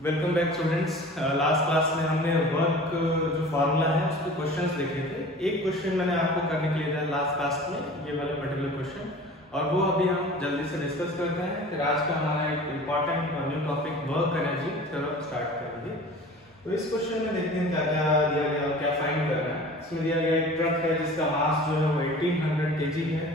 Welcome back students. Last class में हमने work जो फार्मूला है उसके क्वेश्चंस देखे थे। एक क्वेश्चन मैंने आपको करने के लिए दिया लास्ट क्लास में, ये वाला पर्टिकुलर क्वेश्चन, और वो अभी हम जल्दी से डिस्कस करते हैं। फिर आज का हमारा एक इम्पॉर्टेंट और new topic work energy theorem start करेंगे। तो इस क्वेश्चन में देखते हैं क्या क्या दिया गया और क्या फाइंड करना है। इसमें दिया गया एक ट्रक है जिसका मास जो है वो 1800 kg है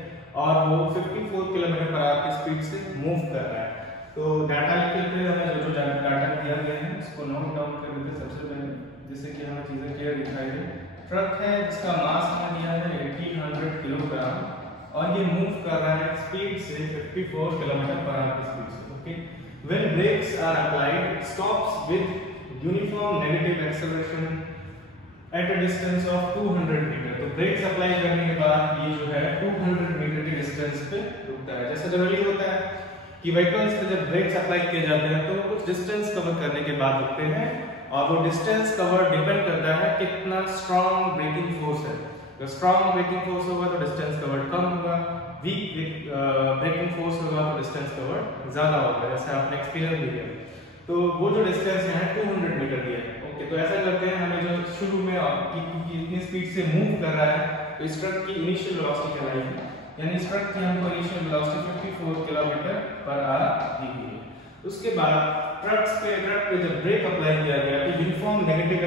और वो 54 किलोमीटर पर आवर की स्पीड से मूव कर रहा है। तो डाटा लिख लेते हैं, हमें जो डाटा दिया गया है उसको नोट डाउन कर लेते हैं सबसे पहले, जिससे कि हमें चीजें क्लियर दिखाई दे। ट्रक है जिसका मास हमें दिया है 1800 किलोग्राम और ये मूव कर रहा है स्पीड से 54 किलोमीटर पर आवर की स्पीड से। Okay, when brakes are applied it stops with uniform negative acceleration at a distance of 200 metre. तो ब्रेक्स अप्लाई करने के बाद ये जो है 200 मीटर की डिस्टेंस पे रुकता है। जैसा जनरली होता है कि व्हीकल्स पे जब ब्रेक्स अप्लाई किए जाते हैं तो कुछ डिस्टेंस कवर करने के बाद रुकते हैं, और वो डिस्टेंस कवर डिपेंड करता है कितना स्ट्रॉन्ग ब्रेकिंग फोर्स है। तो स्ट्रॉन्ग ब्रेकिंग फोर्स होगा तो डिस्टेंस कवर कम होगा, वीक ब्रेकिंग फोर्स होगा तो डिस्टेंस कवर ज्यादा होगा, जैसे आपने एक्सपीरियंस भी किया। तो वो जो डिस्टेंस है 200 मीटर दिया है। ओके, तो ऐसा करते हैं, हमें जो शुरू में इतनी स्पीड से मूव कर रहा है तो इस ट्रक की इनिशियल वेलोसिटी कहलाएगी, यानी इस ट्रक की हमको initial velocity 54 kilometre per hour दी गई है। उसके बाद ट्रक पे जब ब्रेक अप्लाई किया गया तो यूनिफॉर्म नेगेटिव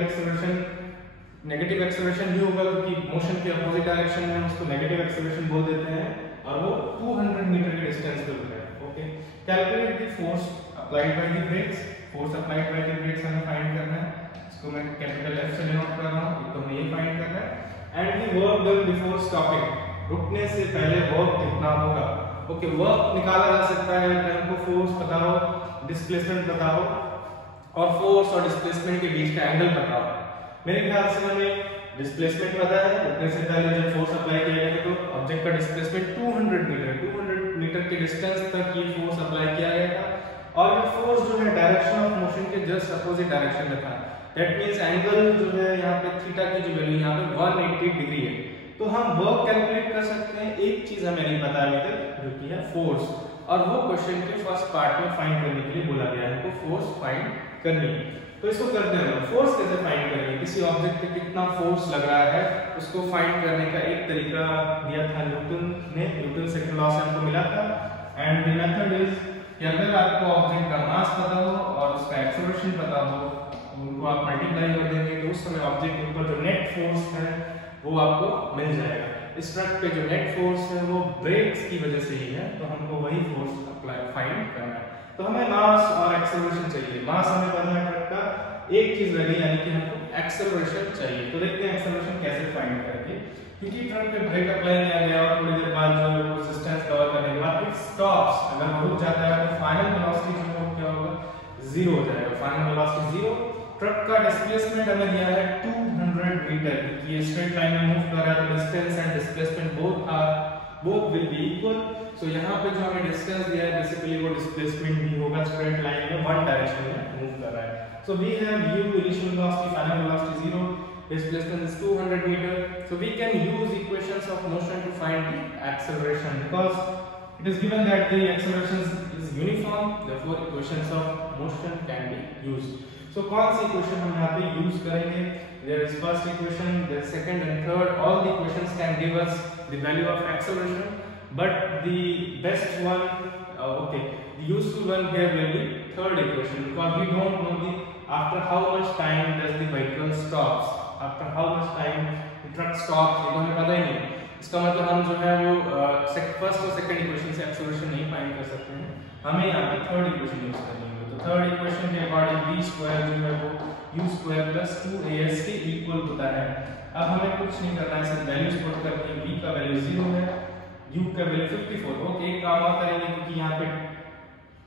एक्सेलरेशन भी होगा, क्योंकि मोशन के अपोजिट डायरेक्शन में उसको नेगेटिव एक्सेलरेशन बोल देते हैं, और वो 200 मीटर के डिस्टेंस पे होता है। Okay, calculate the force applied by the brakes. Force applied by the brakes हमें फाइंड करना है, इसको मैं कैपिटल F से डिनोट कर रहा हूं, तो हमें ये फाइंड करना है। And the work done before stopping, रुकने से पहले वर्क कितना होगा। ओके, वर्क निकाला जा सकता है अगर हमको फोर्स पता हो, डिस्प्लेसमेंट पता हो, और फोर्स और डिस्प्लेसमेंट के बीच का एंगल पता हो। मेरे ख्याल से हमें डिस्प्लेसमेंट पता है, रुकने से पहले जब फोर्स अप्लाई किया गया तो ऑब्जेक्ट का डिस्प्लेसमेंट 200 मीटर के डिस्टेंस तक ये फोर्स अप्लाई किया गया था, और ये फोर्स जो है डायरेक्शन ऑफ मोशन के जस्ट अपोजिट डायरेक्शन में था। दैट मींस एंगल जो है यहाँ पे थीटा की जो वैल्यू यहाँ पे 180 डिग्री है। तो हम वर्क कैलकुलेट कर सकते हैं। एक चीज हमें नहीं पता अभी तक, जो कि है फोर्स, और वो क्वेश्चन के फर्स्ट पार्ट में फाइंड करने के लिए बोला गया है, हमको फोर्स फाइंड करनी है। तो इसको करते हैं, फोर्स कैसे फाइंड करेंगे। किसी ऑब्जेक्ट पे कितना फोर्स लग रहा है उसको फाइंड करने का एक तरीका दिया था न्यूटन सेकंड लॉ से हमको मिला था। एंड द मेथड इज कि अगर आपको ऑब्जेक्ट का मास पता हो और उसका एक्सेलरेशन पता हो, उनको आप मल्टीप्लाई कर देंगे तो उस समय ऑब्जेक्ट के ऊपर जो नेट फोर्स है वो आपको मिल जाएगा। इस ट्रक पे जो नेट फोर्स है वो ब्रेक्स की वजह से ही है, तो हमको वही फोर्स अप्लाई फाइंड करना है। तो हमें मास और एक्सेलरेशन चाहिए। मास हमें पता है ट्रक का, एक चीज लगी यानी कि हमको एक्सेलरेशन चाहिए। तो देखते हैं एक्सेलरेशन कैसे फाइंड करके। क्योंकि ट्रक पे ब्रेक अप्लाई किया गया और थोड़ी देर बाद जो डिस्टेंस कवर करने के बाद इट स्टॉप्स, अगर वो रुक जाता है तो फाइनल वेलोसिटी जो है क्या होगा, 0 हो जाएगा। Final velocity 0। ट्रक का डिस्प्लेसमेंट हमें दिया है 200 मीटर, क्योंकि ये स्ट्रेट लाइन में मूव कर रहा है तो distance and displacement both will be equal. So यहाँ पे जो हमें डिस्टेंस दिया है बेसिकली वो डिस्प्लेसमेंट भी होगा, स्ट्रेट लाइन में वन डायरेक्शन में मूव कर रहा है। So we have u initial velocity, final velocity 0, displacement is 200 meter. So we can use equations of motion to find the acceleration, because it is given that the acceleration is uniform, therefore equations of motion can be used. So कौन सी equation हम यहाँ पे use करेंगे? There is first equation, there is second and third. All the equations can give us the value of acceleration, but the best one, the useful one here will be third equation, because we don't know the after how much time does the vehicle stops, after how much time the truck stops, ये तो हमें पता ही नहीं। इसका मतलब हम जो है वो फर्स्ट और सेकंड इक्वेशन से एक्सेलरेशन नहीं फाइंड कर सकते हैं, हमें यहाँ पे थर्ड इक्वेशन यूज करनी होगी। तो थर्ड इक्वेशन के अकॉर्डिंग v स्क्वायर जो है वो u स्क्वायर प्लस 2as के इक्वल होता है। अब हमें कुछ नहीं करना है, सिर्फ वैल्यूज पुट करनी है। v का वैल्यू 0 है, u का वैल्यू 54। ओके, एक काम और करेंगे, क्योंकि यहाँ पे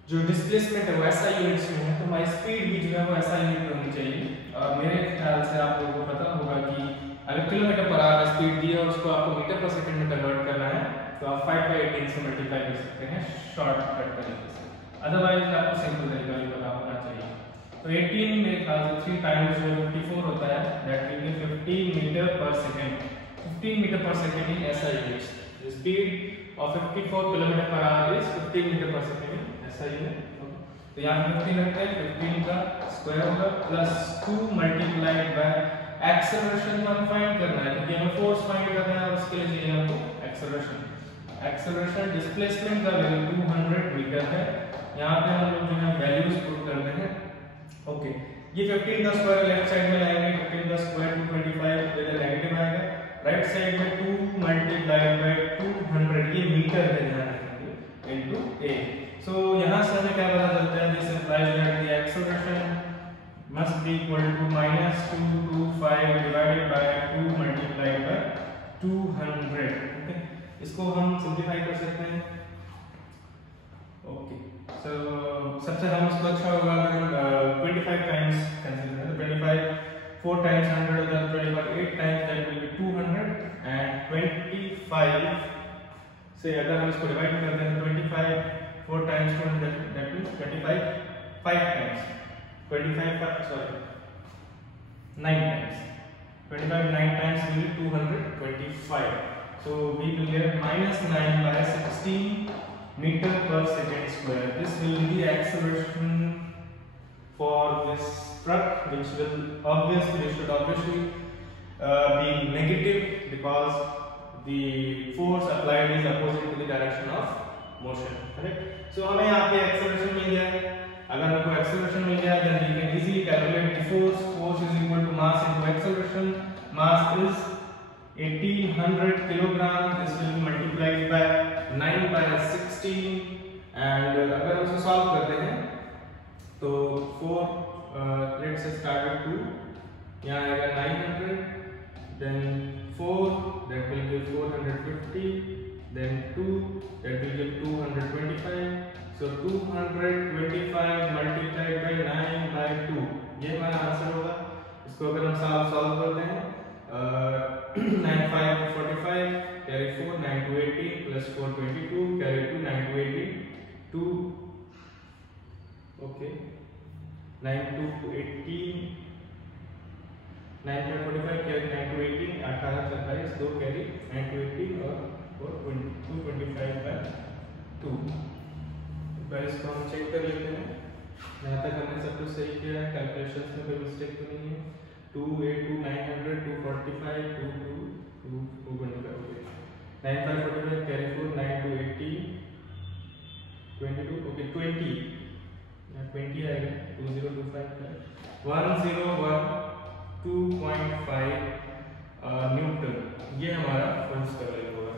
जो डिस्प्लेसमेंट है वो ऐसा यूनिट्स में है तो हमारी स्पीड भी जो है वो ऐसा यूनिट में होनी चाहिए। और मेरे ख्याल से आप लोगों को पता होगा कि अगर किलोमीटर पर आवर स्पीड दी है और उसको आपको मीटर पर सेकंड में कन्वर्ट करना है तो आप 5/18 से मल्टीप्लाई कर सकते हैं शॉर्टकट तरीके से, अदरवाइज आपको सिंपल तरीका भी पता होना चाहिए। तो 18 मेरे ख्याल से 3 टाइम्स जो 54 होता है, that will be 15 metre per second. 15 metre per second ही ऐसा unit, speed of 54 kilometre per hour is 15 metre per second, ऐसा ही है। तो यहाँ 15 रखते हैं, 15 का स्क्वायर होगा plus 2 multiplied by acceleration one find करना है, क्योंकि हमें फोर्स फाइंड करना है और उसके लिए चाहिए हमको एक्सेलरेशन। एक्सेलरेशन डिस्प्लेसमेंट का वैल्यू 200 मीटर है। यहाँ पे हम लोग जो है वैल्यूज पुट करते हैं। ओके, ये 15 का स्क्वायर लेफ्ट साइड में लाएंगे, 15 का स्क्वायर 225 इधर नेगेटिव आएगा, राइट साइड में 2 मल्टीप्लाइड बाय 200 ये मीटर है ध्यान रखेंगे इनटू a। सो यहाँ से हमें क्या पता चलता है, this implies that the acceleration must be equal to -225 divided by 2 multiplied by 200। Okay, इसको हम सिंपलीफाई कर सकते हैं। ओके, सो सबसे हम इसको अच्छा होगा अगर हम 25 टाइम्स कैंसिल करें, तो 25 4 टाइम्स 100 होगा, 25 8 times that will B 200 and 25 से अगर हम इसको डिवाइड करते हैं तो 25 4 times 200 that means 25 5 times 9 times 25 9 times will be 225। so we will get -9 by 16 meter per second square। this will be the acceleration for this truck, which should obviously be negative because the force applied is opposite to the direction of motion, correct। so हमें यहाँ पे acceleration मिल गया है। अगर हमको acceleration मिल गया then we can easily calculate the force। force is equal to mass into acceleration। mass is 1800 kilogram। this will be multiplied by 9 by 16 and अगर हम इसे सॉल्व करते हैं तो 4 let's start with 2, यहाँ आएगा 900 then 4 that will give 450 then 2 that will give 225। so 225 multiplied by 9 by 2 ये हमारा आंसर होगा। इसको अगर हम सॉल्व करते हैं 9 5 45 carry 4 9 2 80 plus 4 22 carry 2 9 2 80 2 okay 9 2 80 9 5 45 carry 9 2 80 18 27 2 carry 9 2 80 और 225 by 2। इसको हम चेक कर लेते हैं। यहाँ तक हमने सब कुछ सही किया है, कैलकुलेशंस में कोई मिस्टेक तो नहीं है। 2 8 2 900 245 2 2 2 225 ओके 9 5 45 कैरी 4 9 2 80 22 ओके 20 आएगा 2025 101 2.5 न्यूटन ये हमारा फोर्स का वैल्यू होगा।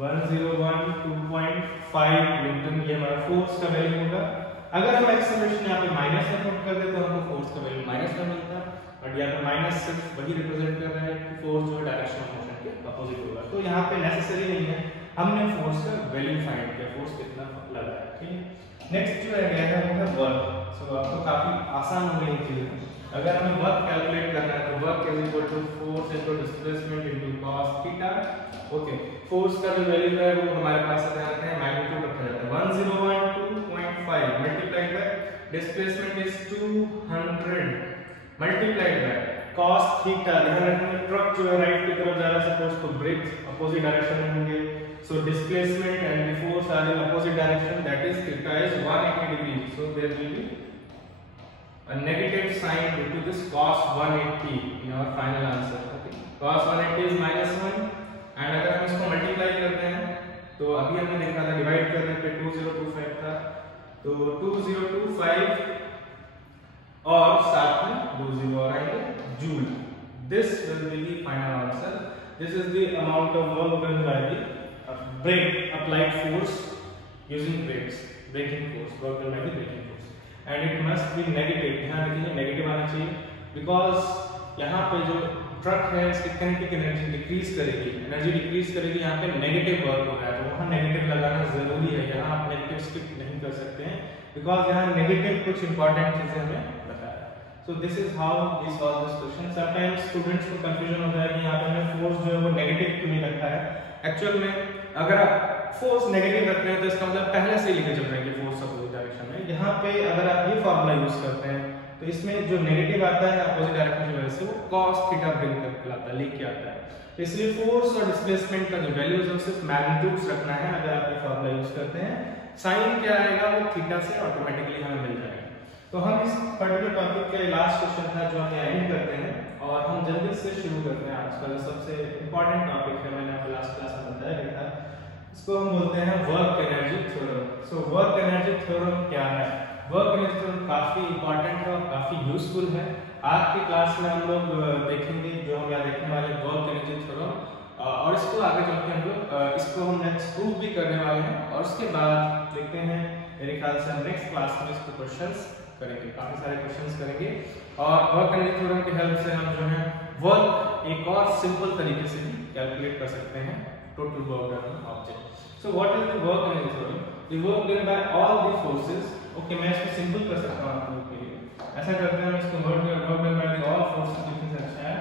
101 2.5 न्यूटन ये हमारा फोर्स का वैल्यू होगा। अगर हम एक्सेलरेशन यहाँ पे माइनस में पुट कर दे तो हमको फोर्स का वैल्यू माइनस में मिलता है, बट यहाँ पे माइनस सिर्फ वही रिप्रेजेंट कर रहा है कि फोर्स जो है डायरेक्शन ऑफ मोशन के अपोजिट होगा। तो यहाँ पे नेसेसरी नहीं है, हमने फोर्स का वैल्यू फाइंड किया, फोर्स कितना लगा है, ठीक है। नेक्स्ट जो है गया है वो है वर्क। सो आपको काफी आसान हो गई चीज। अगर हमें वर्क कैलकुलेट करना है तो work is equal to force into displacement into cos theta. Okay, force का जो वैल्यू है वो हमारे पास आ जाता है मैग्नीट्यूड रखा जाता है 1012.5 multiplied by displacement is 200 multiplied by cos theta. ध्यान रखना ट्रक जो है राइट की तरफ जा रहा है, सपोज तो ब्रेक अपोजिट डायरेक्शन में होंगे। So displacement and the force are in opposite direction, that is theta is 180 degree. So there will be a negative sign due to this cos 180 in our final answer। okay, cos 180 is -1 and अगर हम इसको multiply करते हैं तो अभी हमने देखा था डिवाइड करने पे 2025 था, तो 2025 और साथ में 20 और आएंगे joule. this will be the final answer। this is the amount of work done by the brake applied force using brakes, braking force, work done by the braking force and it must be negative। ध्यान रखिए negative आना चाहिए, because यहाँ पे जो truck है इसकी kinetic energy decrease करेगी, यहाँ पे नेगेटिव वर्क हो रहा है, तो वहाँ नेगेटिव लगाना जरूरी है। यहाँ आप नेगेटिव स्किप नहीं कर सकते हैं, बिकॉज यहाँ नेगेटिव कुछ इंपॉर्टेंट चीजें हमें बताया। So this is how we solve this question. Sometimes students को कंफ्यूजन होता है कि यहाँ पे हमें फोर्स जो है वो नेगेटिव क्यों नहीं रखा है। एक्चुअल में अगर आप फोर्स नेगेटिव रख रहे हैं तो इसका मतलब पहले से ही लेके चल रहे हैं कि फोर्स अपोजिट डायरेक्शन में। यहाँ पे अगर आप ये फॉर्मूला यूज करते हैं तो इसमें जो नेगेटिव आता है अपोजिट डायरेक्शन की वजह से वो cos थीटा ब्रिंग करके लाता है, लेके आता है। तो इसलिए फोर्स और डिस्प्लेसमेंट का जो वैल्यूज है सिर्फ मैग्नीट्यूड्स रखना है अगर आप ये फॉर्मूला यूज करते हैं। साइन क्या आएगा वो थीटा से ऑटोमेटिकली हमें मिल जाएगा। तो हम इस पर्टिकुलर टॉपिक के लास्ट क्वेश्चन था जो हम एंड करते हैं और हम जल्दी से शुरू करते हैं। आज का जो सबसे इम्पोर्टेंट टॉपिक है, मैंने आपको लास्ट क्लास में बताया भी था, इसको हम बोलते हैं work energy theorem. So work energy theorem क्या है? वर्क एनर्जी थ्योरम काफी इंपॉर्टेंट है और काफी यूजफुल है। आज की क्लास में हम लोग देखेंगे जो हम यहाँ देखने वाले वर्क एनर्जी थ्योरम, और इसको आगे चल के हम लोग इसको हम नेक्स्ट प्रूव भी करने वाले हैं और उसके बाद देखते हैं, मेरे ख्याल से हम नेक्स्ट क्लास में इसको क्वेश्चंस करेंगे, काफी सारे क्वेश्चंस करेंगे और वर्क एनर्जी थ्योरम की हेल्प से हम जो है वर्क एक और सिंपल तरीके से भी कैलकुलेट कर सकते हैं, total work done on object. So what is the work energy theorem? The work done bye all the forces. Okay, मैं इसको सिंपल कर सकता हूं आप लोगों के लिए, ऐसा करते हैं, इसको work done by the all forces लिखने से अच्छा है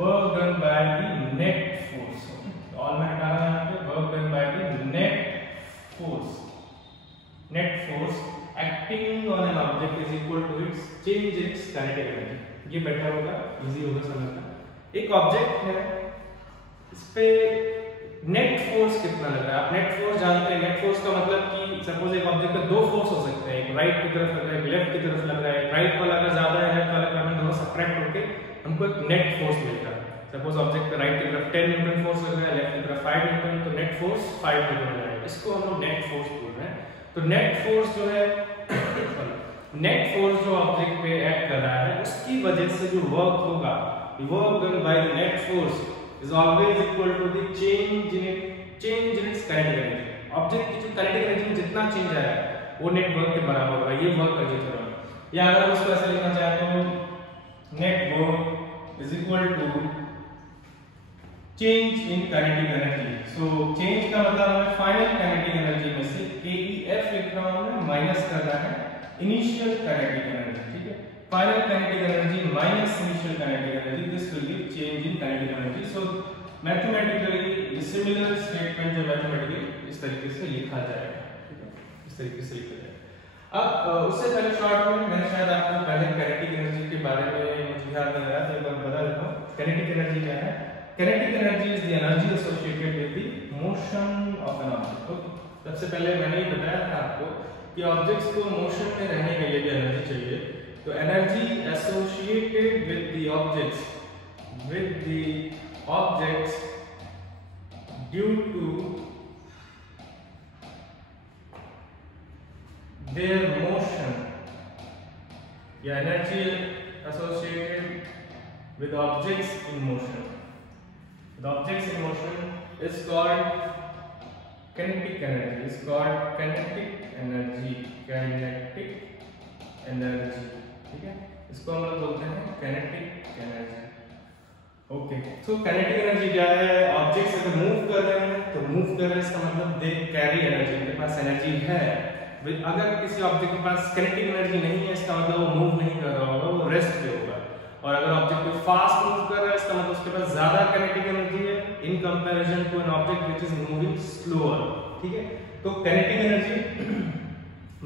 work done by the net force. All में हटा रहा है यहाँ पे, work done by the net force. Net force acting on an object is equal to its change in its kinetic energy. ये बेटर होगा, इजी होगा समझना। एक ऑब्जेक्ट है, इस पे नेट फोर्स कितना लग रहा है? आप नेट फोर्स जानते हैं। नेट फोर्स का मतलब कि सपोज एक ऑब्जेक्ट पे दो फोर्स हो सकते हैं, एक राइट की तरफ लग रहा है, एक लेफ्ट की तरफ लग रहा है। राइट वाला अगर ज्यादा है, लेफ्ट वाला कम है, दोनों सब्ट्रैक्ट होके हमको एक नेट फोर्स मिलता है। सपोज ऑब्जेक्ट पे राइट की तरफ 10 न्यूटन फोर्स लग रहा है, लेफ्ट की तरफ 5 न्यूटन, तो नेट फोर्स 5 न्यूटन लग रहा है। इसको हम लोग नेट फोर्स बोल रहे हैं। तो नेट फोर्स जो है नेट फोर्स जो ऑब्जेक्ट पे एक्ट कर रहा है उसकी वजह से जो वर्क होगा, work done by the net force is always equal to the change in its kinetic energy. Object की जो काइनेटिक एनर्जी में जितना चेंज आया है वो नेट वर्क के बराबर होगा। ये वर्क एनर्जी थ्योरम है। या अगर हम इसको ऐसे लिखना चाहें तो net work is equal to change in kinetic energy. So change का मतलब हमें फाइनल काइनेटिक एनर्जी में से KEF लिख रहा हूं मैं, माइनस करना है इनिशियल काइनेटिक एनर्जी। ठीक है, final kinetic energy minus initial kinetic energy, this will B change in kinetic energy. So mathematically similar statement जो मैथमेटिकली इस तरीके से लिखा जाएगा। ठीक है, इस तरीके से लिखा जाएगा। अब उससे पहले शॉर्ट में मैंने शायद आपको पहले काइनेटिक एनर्जी के बारे में मुझे याद नहीं आया, तो एक बार बता देता हूं। काइनेटिक एनर्जी क्या है? Kinetic energy is the energy associated with the motion of an object. Okay? सबसे पहले मैंने ये बताया था आपको कि ऑब्जेक्ट्स को मोशन में रहने के लिए भी एनर्जी चाहिए। तो energy associated with the objects due to their motion, या energy associated with objects in motion, the objects in motion is called kinetic energy, is called kinetic energy, kinetic energy। ठीक है, इसको हम लोग बोलते हैं kinetic energy। ओके, सो kinetic energy क्या है? ऑब्जेक्ट्स अगर मूव कर रहे हैं तो मूव कर रहे हैं, इसका मतलब दे कैरी एनर्जी, उनके पास एनर्जी है। अगर किसी ऑब्जेक्ट के पास kinetic एनर्जी नहीं है, इसका मतलब वो मूव नहीं कर रहा होगा, वो रेस्ट पे होगा। और अगर ऑब्जेक्ट फास्ट मूव कर रहा है, इसका मतलब उसके पास ज्यादा काइनेटिक एनर्जी है in comparison to an object which is moving slower. ठीक है, तो काइनेटिक एनर्जी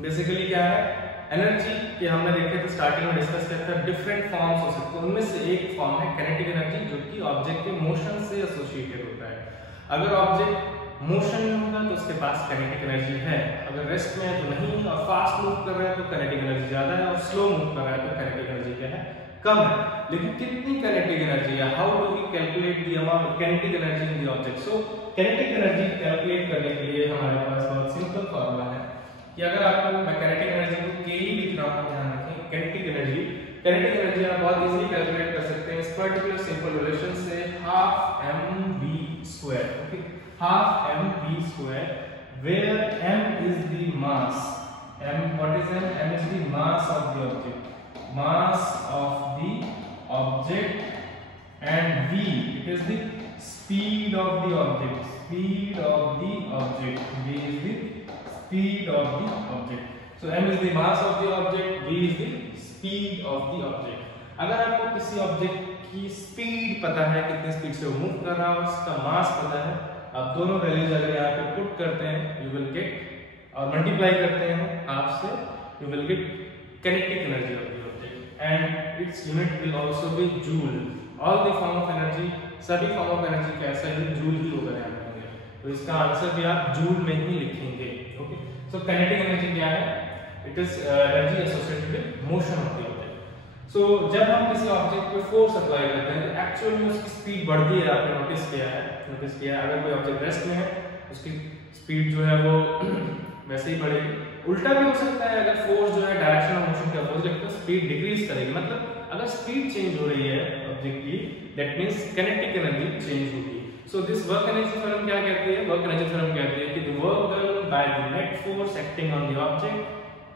बेसिकली क्या है? एनर्जी के हमने देखे थे स्टार्टिंग में डिस्कस किया था, डिफरेंट फॉर्म्स हो सकते हैं। उनमें से एक फॉर्म है काइनेटिक एनर्जी जो कि ऑब्जेक्ट के मोशन से एसोसिएटेड होता है। अगर ऑब्जेक्ट मोशन में होगा तो उसके पास काइनेटिक एनर्जी है, अगर रेस्ट में है तो नहीं, और फास्ट मूव कर रहा है तो काइनेटिक एनर्जी ज्यादा है, और स्लो मूव कर रहा है तो काइनेटिक एनर्जी क्या है? कम है। लेकिन कितनी काइनेटिक एनर्जी है? How do we calculate the amount kinetic energy in the object? So kinetic energy calculate करने के लिए हमारे पास बहुत सिंपल फार्मूला है कि अगर आपको मैं काइनेटिक एनर्जी को Ke लिख रहा हूं, ध्यान रखें काइनेटिक एनर्जी आप बहुत इजीली कैलकुलेट कर सकते हैं इस पर्टिकुलर सिंपल रिलेशन से, half mv²। Okay, half mv² where m is the mass, what is m is the mass of the object, mass of the object, and v, it is the speed of the object, v is the speed of the object। so m is the mass of the object, v is the speed of the object। अगर आपको किसी object की speed पता है, कितनी speed से वो move कर रहा है, उसका मास पता है, आप दोनों वैल्यूज अगर यहाँ पे पुट करते हैं यू विल गेट, और मल्टीप्लाई करते हैं हाफ से, you will get kinetic energy of the object, and its unit will also be joule। all the form of energy, सभी form of energy कैसा है? जूल ही होगा, ध्यान रखेंगे। तो इसका आंसर भी आप जूल में ही लिखेंगे। ओके, सो काइनेटिक एनर्जी क्या है? It is energy associated with motion of the object. So जब हम किसी ऑब्जेक्ट पे फोर्स अप्लाई करते हैं तो एक्चुअल में उसकी स्पीड बढ़ती है। आपने नोटिस किया है अगर कोई ऑब्जेक्ट रेस्ट में है उसकी स्पीड जो है वो वैसे ही बढ़ेगी। उल्टा भी हो सकता है, अगर फोर्स जो है डायरेक्शन ऑफ मोशन के अपोजिट है तो स्पीड डिक्रीज करेगी। मतलब अगर स्पीड चेंज हो रही है ऑब्जेक्ट की, that means kinetic energy change होगी। So this work energy theorem क्या कहती है? वर्क एनर्जी थ्योरम कहती है कि the work done by the net force acting on the object,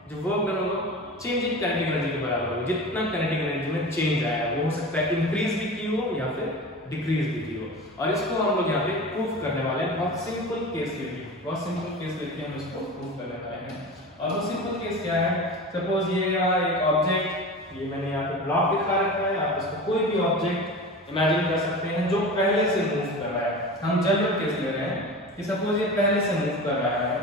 जो वर्क डन होगा चेंजिंग काइनेटिक एनर्जी के बराबर होगा। जितना काइनेटिक एनर्जी में चेंज आया वो हो सकता है इंक्रीज भी की हो या फिर डिक्रीज भी की हो। और इसको हम लोग यहाँ पे प्रूफ करने वाले हैं बहुत सिंपल केस लेके, बहुत सिंपल केस लेके हम इसको प्रूफ करने वाले हैं। और वो सिंपल केस क्या है? सपोज ये एक ऑब्जेक्ट, ये मैंने यहाँ पे ब्लॉक दिखा रखा है, आप इसको कोई भी ऑब्जेक्ट इमेजिन कर सकते हैं जो पहले से मूव कर रहा है। हम जनरल केस ले रहे हैं कि सपोज ये पहले से मूव कर रहा है,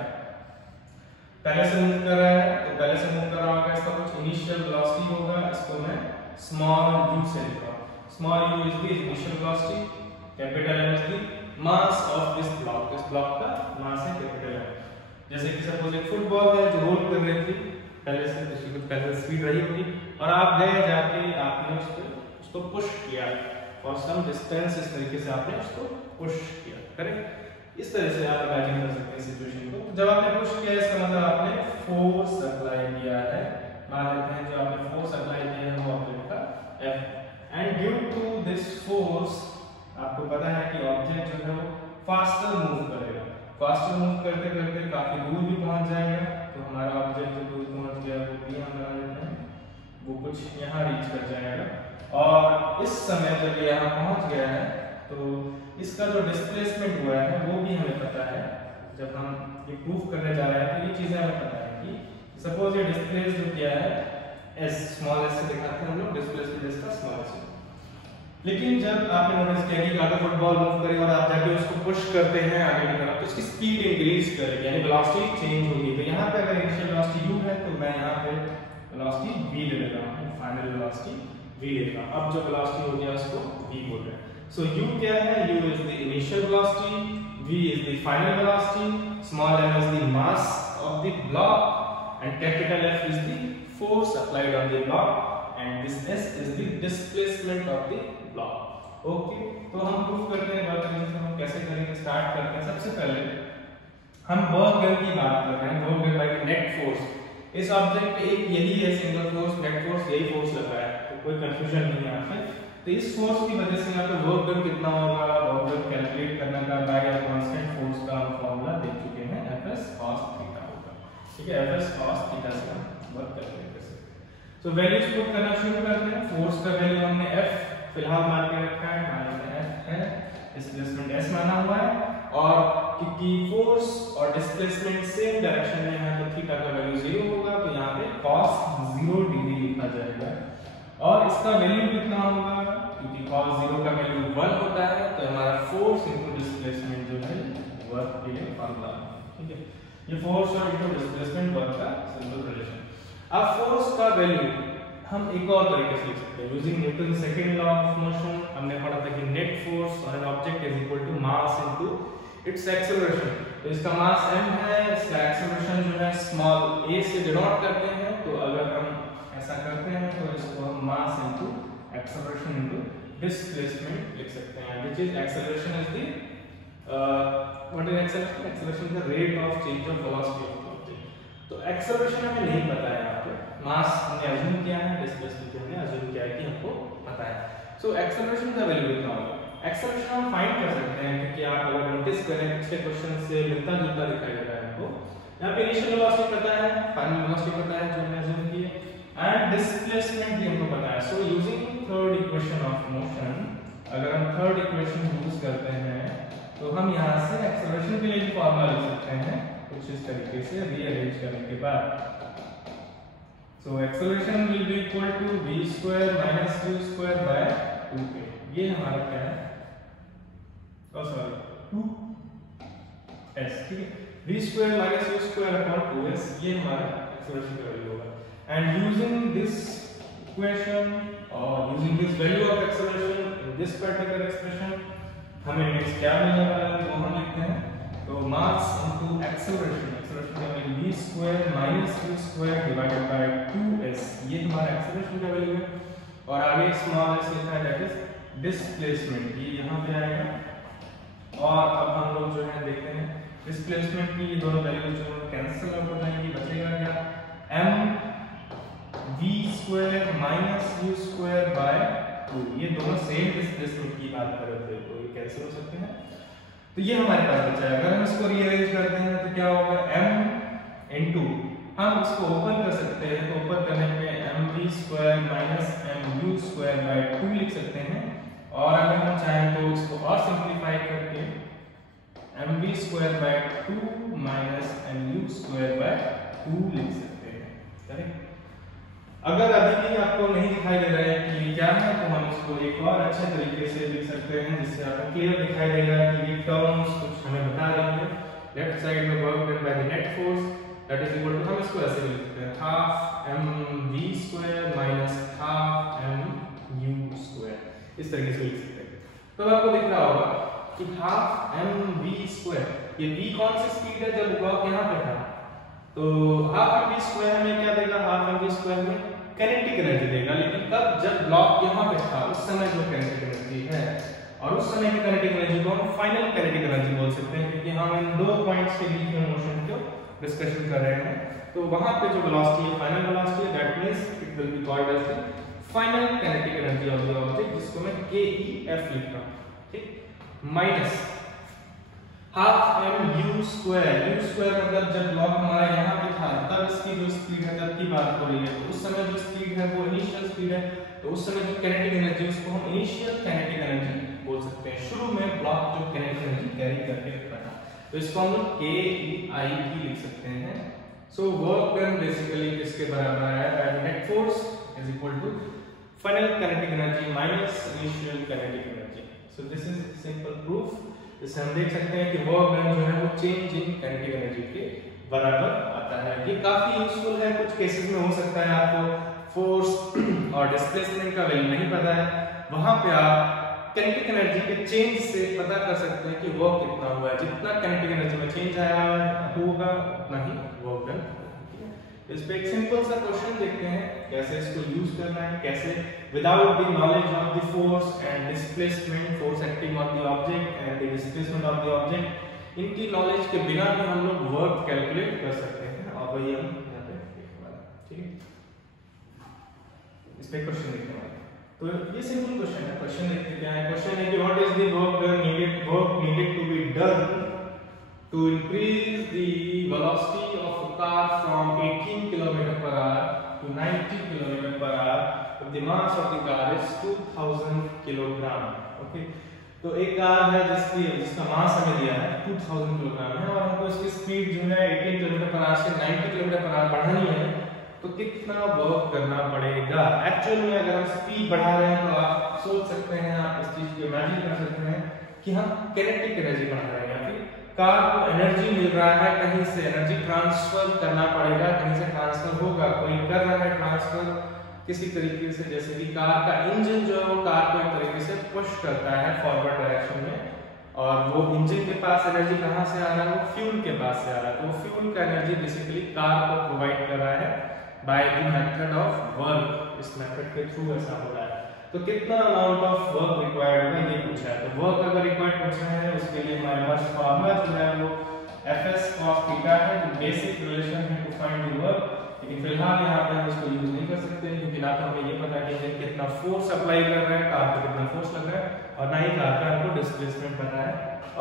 पहले से मूव कर रहा है, तो पहले से मूव कर रहा होगा, इसका कुछ इनिशियल वेलोसिटी होगा, इसको मैं स्मॉल u से लिख रहा हूं। Small u is the initial velocity, capital M is the mass of this block. इस ब्लॉक का मास है कैपिटल M। जैसे कि सपोज एक फुटबॉल है जो रोल कर रही थी पहले से, जिसकी कुछ पहले स्पीड रही होगी और आप गए जाके आपने उसको पुश किया फॉर सम डिस्टेंस, इस तरीके से आपने उसको पुश किया, करेक्ट? इस तरह से आप इमेजिन कर सकते हैं सिचुएशन को। जब आपने पुश किया इसका मतलब आपने फोर्स अप्लाई किया है। मान लेते हैं जो आपने फोर्स अप्लाई किया है वो ऑब्जेक्ट का F, and due to this force आपको पता है कि ऑब्जेक्ट जो है वो फास्टर मूव करेगा। फास्टर मूव करते करते काफी दूर भी पहुंच जाएगा। तो हमारा ऑब्जेक्ट जो दूर पहुंच गया वो भी हम बना लेते हैं, वो कुछ यहाँ रीच कर जाएगा। और इस समय जब ये यहाँ पहुंच गया है तो इसका जो डिस्प्लेसमेंट हुआ है वो भी हमें पता है। जब हम ये प्रूफ करने जा रहे हैं तो ये चीजें हमें पता है कि सपोज ये डिस्प्लेस जो किया है s, स्मॉल s से दिखाते हैं हम लोग डिस्प्लेसमेंट इसका स्मॉल s। लेकिन जब आपने नोटिस किया कि अगर फुटबॉल मूव करे और आप जाके उसको पुश करते हैं आगे की तरफ तो इसकी स्पीड इंक्रीज करेगी, यानी वेलोसिटी चेंज होगी। तो यहाँ पे अगर इनिशियल वेलोसिटी u है तो मैं यहाँ पे वेलोसिटी v ले लेता हूँ, फाइनल वेलोसिटी v लेता हूँ। अब जो वेलोसिटी हो गया उसको v बोल रहे हैं। So u क्या है? u is the initial velocity, v is the final velocity, small m is the mass of the block, and capital F is the force applied on the block, and this s is the displacement of the block. Okay, तो हम proof करते हैं work done से। हम कैसे करेंगे? Start करते हैं। सबसे पहले हम वर्क डन की बात कर रहे हैं, work done bye net force. इस ऑब्जेक्ट पे एक यही है सिंगल फोर्स, नेट फोर्स, यही फोर्स लग रहा है, तो कोई कंफ्यूजन नहीं है आपसे। तो इस फोर्स की वजह से यहाँ पे वर्क डन कितना होगा, वर्क डन कैलकुलेट करने का बाय कांस्टेंट फोर्स का हम फार्मूला देख चुके हैं, Fs cos थीटा होगा। ठीक है, Fs cos थीटा से हम वर्क कैलकुलेट कर सकते हैं। सो वैल्यूज पुट करना शुरू करते हैं। फोर्स का वैल्यू हमने F फिलहाल मान के रखा है, मान लेते हैं F है, डिस्प्लेसमेंट S माना हुआ है, और क्योंकि फोर्स और डिस्प्लेसमेंट सेम डायरेक्शन में है तो थीटा का वैल्यू 0 होगा, तो यहाँ पे cos 0 डिग्री लिखा जाएगा। और इसका वैल्यू कितना होगा? क्योंकि cos 0 का वैल्यू 1 होता है तो हमारा फोर्स इनटू डिस्प्लेसमेंट जो है वर्क के लिए फॉर्मूला। ठीक है, ये फोर्स और इनटू डिस्प्लेसमेंट वर्क का सिंपल रिलेशन। अब फोर्स का वैल्यू हम एक और तरीके से लिख सकते हैं using Newton second law of motion. हमने पढ़ा था कि net force on an object is equal to mass into its acceleration. तो इसका मास m है, इसका एक्सेलरेशन जो है स्मॉल a से डिनोट करते हैं। तो अगर हम ऐसा करते हैं तो इसको हम mass into acceleration into displacement लिख सकते हैं, which is acceleration is the what is acceleration? Acceleration is the rate of change of velocity of object. तो एक्सेलरेशन हमें नहीं पता है, यहाँ पे मास हमने अज्यूम किया है, डिस्प्लेसमेंट हमने अज्यूम किया है कि हमको पता है। सो एक्सेलरेशन का वैल्यू कितना होगा? एक्सेलरेशन हम फाइंड कर सकते हैं क्योंकि आप अगर नोटिस करें पिछले क्वेश्चन से मिलता जुलता दिखाई दे रहा है आपको। यहाँ पे इनिशियल वेलोसिटी पता है, फाइनल वेलोसिटी पता है जो हमने अज्यूम की है, एंड डिस्प्लेसमेंट भी हमको पता है। So using third equation of motion, अगर हम थर्ड इक्वेशन यूज करते हैं तो हम यहाँ से एक्सेलरेशन के लिए फॉर्मूला लिख सकते हैं कुछ इस तरीके से रीअरेंज करने के बाद। So acceleration will be equal to v square minus u square by 2a। ये हमारा क्या है? Oh sorry, 2s। ठीक है, v square minus u square upon 2s ये हमारा acceleration का वैल्यू होगा। And using this equation or using this value of acceleration in this particular expression हमें next क्या मिलने वाला है वो हम लिखते हैं। तो mass into acceleration एक्सेलरेशन क्या मिलेगी, v square minus u square divided by 2s, ये हमारा एक्सेलरेशन का वैल्यू है। और आगे स्मॉल s लिखा है, दैट इज डिस्प्लेसमेंट, ये यहाँ पे आएगा। और अब हम लोग जो है देखते हैं डिस्प्लेसमेंट की ये दोनों वैल्यूज जो कैंसिल आउट हो जाएंगी, बचेगा क्या, m v square minus u square by 2, ये दोनों सेम डिस्प्लेसमेंट की बात कर रहे थे, तो ये कैंसिल हो सकते हैं। तो ये हमारे पास बचा है। अगर हम इसको रीअरेंज करते हैं तो क्या होगा, m इनटू, हम इसको ओपन कर सकते हैं, तो ओपन करने पे mv square minus mu square by 2 लिख सकते हैं। और अगर हम चाहें तो इसको और सिंपलीफाई करके mv square by 2 minus mu square by 2 लिख सकते हैं, करेक्ट। अगर अभी भी आपको नहीं दिखाई दे रहा है कि ये क्या है, तो हम इसको एक और अच्छे तरीके से लिख सकते हैं, जिससे आपको क्लियर दिखाई देगा कि ये टर्म्स कुछ हमें बता रही है। लेफ्ट साइड में work done by the net force that is equal to, हम इसको ऐसे लिख सकते हैं, half mv square minus half mu square, इस तरीके से लिख सकते हैं। तो आपको दिख रहा होगा कि हाफ mv स्क्वायर, ये v कौन सी स्पीड है जब वर्क यहाँ पे था, तो हाफ mv स्क्वायर हमें क्या देगा, हाफ mv स्क्वायर में काइनेटिक एनर्जी देगा। लेकिन तब जब ब्लॉक यहाँ पे था उस समय जो काइनेटिक एनर्जी है, और उस समय की काइनेटिक एनर्जी को हम फाइनल काइनेटिक एनर्जी बोल सकते हैं, क्योंकि हम इन दो पॉइंट्स के बीच में मोशन को डिस्कशन कर रहे हैं। तो वहां पे जो वेलोसिटी है, फाइनल वेलोसिटी है, that means it will be called as the final kinetic energy of the object, जिसको मैं KEF लिख रहा हूं, ठीक, minus half mu square, u square मतलब जब ब्लॉक हमारा यहाँ पे था तब इसकी जो स्पीड है तब की बात हो रही है, तो उस समय जो स्पीड है वो इनिशियल स्पीड है, तो उस समय जो काइनेटिक एनर्जी उसको हम इनिशियल काइनेटिक एनर्जी बोल सकते हैं, शुरू में ब्लॉक जो काइनेटिक एनर्जी कैरी करके रखा था, तो इसको हम लोग KEI भी लिख सकते हैं। सो वर्क डन बेसिकली किसके बराबर है, by net force is equal to final kinetic energy minus initial kinetic energy. So this is simple proof, इससे हम देख सकते हैं कि वर्क डन जो है वो चेंज इन काइनेटिक एनर्जी के बराबर आता है। ये काफी यूजफुल है, कुछ केसेस में हो सकता है आपको फोर्स और डिस्प्लेसमेंट का वैल्यू नहीं पता है, वहां पे आप काइनेटिक एनर्जी के चेंज से पता कर सकते हैं कि वर्क कितना हुआ है, जितना काइनेटिक एनर्जी में चेंज आया होगा उतना ही वर्क डन। इस पे एक सिंपल सा क्वेश्चन देखते हैं कैसे इसको यूज करना है, कैसे without the knowledge of the force and displacement, force acting on the object and the displacement of the object, इनकी नॉलेज के बिना भी हम लोग वर्क कैलकुलेट कर सकते हैं, और वही हम यहाँ पे देखने वाले हैं, ठीक है। इस पे क्वेश्चन देखने वाले हैं, तो ये सिंपल क्वेश्चन है। क्वेश्चन देखते क्या है, क्वेश्चन है कि what is the work needed to be done to increase the velocity of a car from 18 km/h to 90 km/h if the mass of the car is 2000 kg। Okay, तो एक car है जिसका मास हमें दिया है 2000 kg है, और हमको इसकी स्पीड जो है 18 km/h से 90 km/h बढ़ानी है, तो कितना वर्क करना पड़ेगा। एक्चुअल में अगर हम स्पीड बढ़ा रहे हैं तो आप सोच सकते हैं, आप इस चीज को इमेजिन कर सकते हैं कि हम काइनेटिक एनर्जी बढ़ा रहे हैं, या फिर कार को एनर्जी मिल रहा है, कहीं से एनर्जी ट्रांसफर करना पड़ेगा, कहीं से ट्रांसफर होगा, कोई कर रहा है ट्रांसफर किसी तरीके से, जैसे कि कार का इंजन जो है वो कार को एक तरीके से पुश करता है फॉरवर्ड डायरेक्शन में, और वो इंजन के पास एनर्जी कहां से आ रहा है, वो फ्यूल के पास से आ रहा है, तो वो फ्यूल का एनर्जी बेसिकली कार को प्रोवाइड कर रहा है by the method of work, इस मेथड के थ्रू ऐसा हो रहा है। तो कितना अमाउंट ऑफ वर्क रिक्वायर्ड है ये पूछा है, तो वर्क अगर रिक्वायर्ड पूछा है उसके लिए हमारे पास फार्मूला जो है वो Fs cos थीटा है, जो बेसिक रिलेशन है टू फाइंड द वर्क, लेकिन फिलहाल यहाँ पे हम इसको यूज नहीं कर सकते क्योंकि ना तो हमें ये पता कि इंजन कितना फोर्स अप्लाई कर रहा है, कार पे कितना फोर्स लग रहा है, और ना ही कार का हमको डिस्प्लेसमेंट पता है,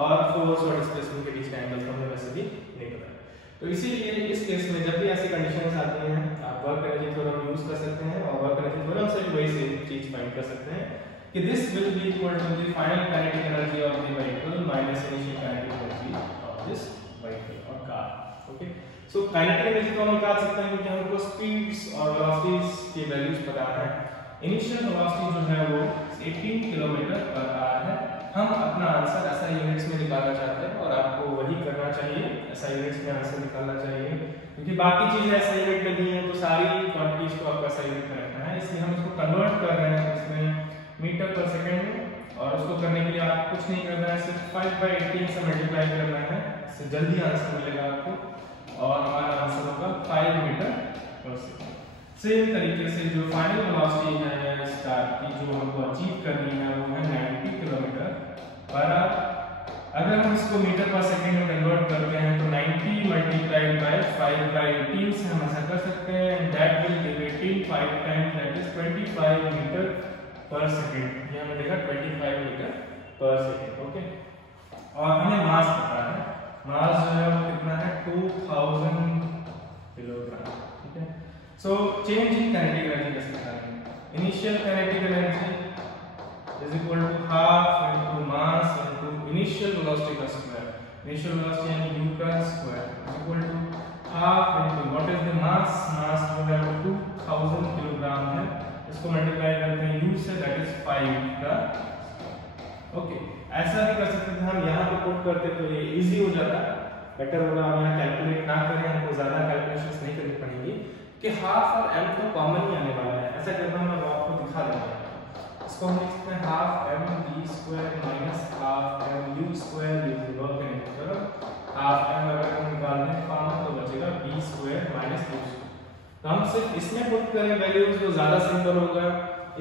और फोर्स और डिस्प्लेसमेंट के बीच का एंगल तो हमें वैसे भी नहीं पता है। तो इसीलिए इस केस में जब भी ऐसी कंडीशंस आती हैं आप वर्क एनर्जी थ्योरम यूज कर सकते हैं, और वर्क एनर्जी थ्योरम से भी वही सेम चीज फाइंड कर सकते हैं कि this will be equal to the final kinetic energy of the vehicle minus initial kinetic energy of this vehicle और car. Okay, so kinetic energy को हम निकाल सकते हैं क्योंकि हमको स्पीड्स और वेलोसिटीज की वैल्यूज पता है। इनिशियल वेलोसिटी जो है वो 18 km/h है, हम अपना आंसर ऐसा यूनिट्स में निकालना चाहते हैं, और आपको वही करना चाहिए, ऐसा यूनिट्स में आंसर निकालना चाहिए, क्योंकि बाकी चीजें ऐसा यूनिट में दी हैं तो सारी क्वांटिटीज को आपको ऐसा यूनिट में रखना है, इसलिए हम इसको कन्वर्ट कर रहे हैं इसमें मीटर पर सेकंड में, और उसको करने के लिए आप कुछ नहीं करना है, सिर्फ 5/18 से मल्टीप्लाई करना है, इससे जल्दी आंसर मिलेगा आपको। और हमारा आंसर होगा 5 मीटर पर सेकंड। सेम तरीके से जो फाइनल वेलोसिटी है स्टार की जो हमको अचीव करनी है वो है 90 किलोमीटर पर आवर। अगर हम इसको मीटर पर सेकंड में कन्वर्ट करते हैं तो 90 मल्टीप्लाइड बाय 5/18 से हम ऐसा कर सकते हैं, and that will give 18 5 times that is 25 meter per second. ये हमने देखा 25 मीटर पर सेकंड। ओके, और हमें मास पता है, मास जो है वो कितना है 2000 किलोग्राम। ठीक है, so change in kinetic energy कैसे निकालेंगे? Initial kinetic energy is equal to half into mass into initial velocity का square. Initial velocity यानी u का square is equal to half into what is the mass? Mass जो है वो 2000 kilogram है, इसको मल्टीप्लाई करते हैं u से, that is 5 का। ओके, ऐसा भी कर सकते थे हम, यहाँ पे पुट करते तो ये इजी हो जाता, बेटर होगा हम यहाँ कैलकुलेट ना करें, हमको ज्यादा कैलकुलेशंस नहीं करनी पड़ेंगी कि हाफ और m तो कॉमन ही आने वाला है। ऐसा करना मैं आपको दिखा दूंगा। इसको हम लिख सकते हैं half m v square minus half m u square, ये वर्क करेंगे बराबर। हाफ m अगर हम निकाल दें कॉमन तो बचेगा v square minus u square. तो हम सिर्फ इसमें पुट करें वैल्यूज तो ज्यादा सिंपल होगा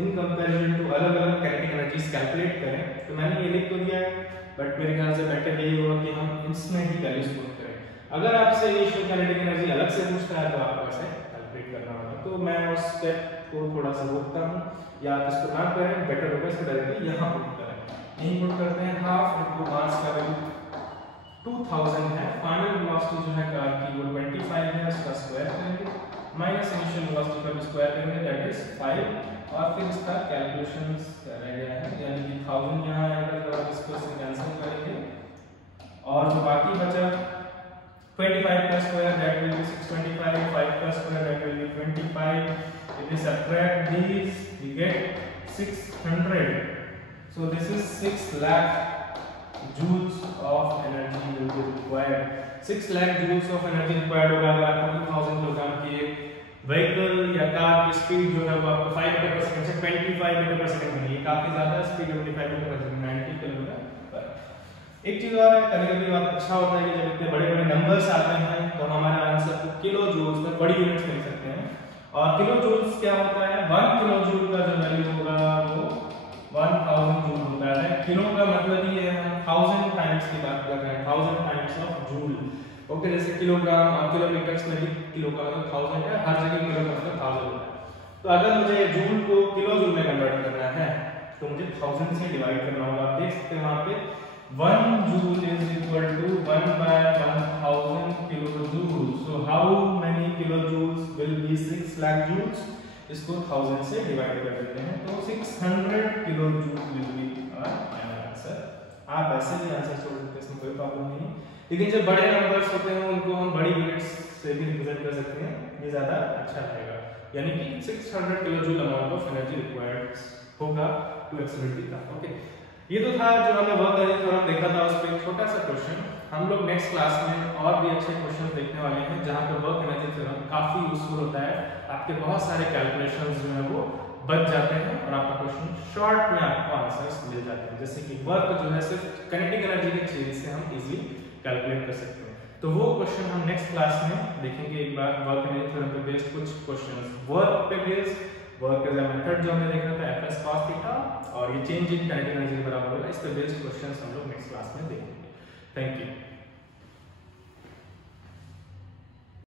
इन कंपैरिजन टू अलग-अलग काइनेटिक एनर्जीज कैलकुलेट करें। तो मैंने ये लिख तो दिया है, बट मेरे ख्याल से बेटर यही होगा कि हम इसमें ही वैल्यूज पुट करें। अगर आपसे इनिशियल काइनेटिक एनर्जी अलग से पूछता है तो आपको ऐसे कैलकुलेट करना होगा। तो मैं उस स्टेप को थोड़ा सा रोकता हूं, या आप इसको ना करें, बेटर होगा इसको डायरेक्टली यहां पुट करें। यहीं पुट करते हैं हाफ इनटू मास का वैल्यू 2000 है, फाइनल वेलोसिटी जो है कार की वो 25 है, उसका स्क्वायर करेंगे माइनस इनिशियल वेलोसिटी का भी स्क्वायर करेंगे दैट इज 5, और फिर इसका कैलकुलेशंस रह गया है, यानी कि 1000 यहां आएगा, तो आप इसको से कैंसिल करेंगे और जो बाकी बचा 25 का स्क्वायर दैट विल बी 625, 5 का square that will B 25। If we subtract these, we get 600. So this is 6 lakh joules of energy will be required. 6 lakh joules of energy required होगा अगर आपको 2000 किलोग्राम की व्हीकल या car की speed जो है वो आपको 5 मीटर पर सेकंड से 25 मीटर पर सेकंड मिली। काफी ज्यादा speed 25 meter per second 90 kilometre पर। एक चीज और है, कभी-कभी बात अच्छा होता है कि जब इतने बड़े-बड़े नंबर्स आते हैं तो हमारा आंसर को किलो जूल्स में बड़ी यूनिट्स में लिख सकते हैं। और किलो जूल्स क्या होता है? 1 किलो जूल का जो वैल्यू होगा वो 1000 जूल होता है। किलो का मतलब ही है हम 1000 टाइम्स की बात कर रहे हैं, 1000 टाइम्स ऑफ जूल। ओके, जैसे किलोग्राम और किलोमीटर्स में भी किलो का मतलब 1000 है, हर जगह किलो का मतलब 1000 होता है। तो अगर मुझे जूल को किलो जूल में कन्वर्ट करना है तो मुझे 1000 से डिवाइड करना होगा। आप देख सकते हैं वहां पे 1 joule is equal to 1/1000 kilo joule. So how many kilo joules will be 6 lakh joules? इसको 1000 से डिवाइड कर देते हैं तो 600 kilo joule will be our final answer. आप ऐसे भी आंसर छोड़ सकते हैं, इसमें कोई प्रॉब्लम नहीं है, लेकिन जब बड़े नंबर्स होते हैं उनको हम बड़ी यूनिट्स से भी रिप्रेजेंट कर सकते हैं, ये ज्यादा अच्छा रहेगा। यानी कि 600 kilo joule amount of energy required होगा to accelerate the car. Okay, ये तो था जो हमने वर्क एनर्जी थ्योरम देखा था, उस पे एक छोटा सा क्वेश्चन। हम लोग नेक्स्ट क्लास में और भी अच्छे क्वेश्चंस देखने वाले हैं जहां पे वर्क एनर्जी थ्योरम काफी यूजफुल होता है। आपके बहुत सारे कैलकुलेशंस जो है वो बच जाते हैं और आपका क्वेश्चन शॉर्ट में आपको आंसर्स मिल जाते हैं। जैसे कि वर्क जो है सिर्फ काइनेटिक एनर्जी के थ्योरी से हम इजीली कैलकुलेट कर सकते हैं। तो वो क्वेश्चन हम नेक्स्ट क्लास में देखेंगे। एक बार वर्क एनर्जी थ्योरम पे बेस्ड कुछ क्वेश्चंस, वर्क पे based, work as a method जो हमने देखा था एफएस cos थीटा, और ये चेंज इन काइनेटिक एनर्जी के बराबर होगा, इस पे बेस्ड क्वेश्चंस हम लोग नेक्स्ट क्लास में देखेंगे। Thank you.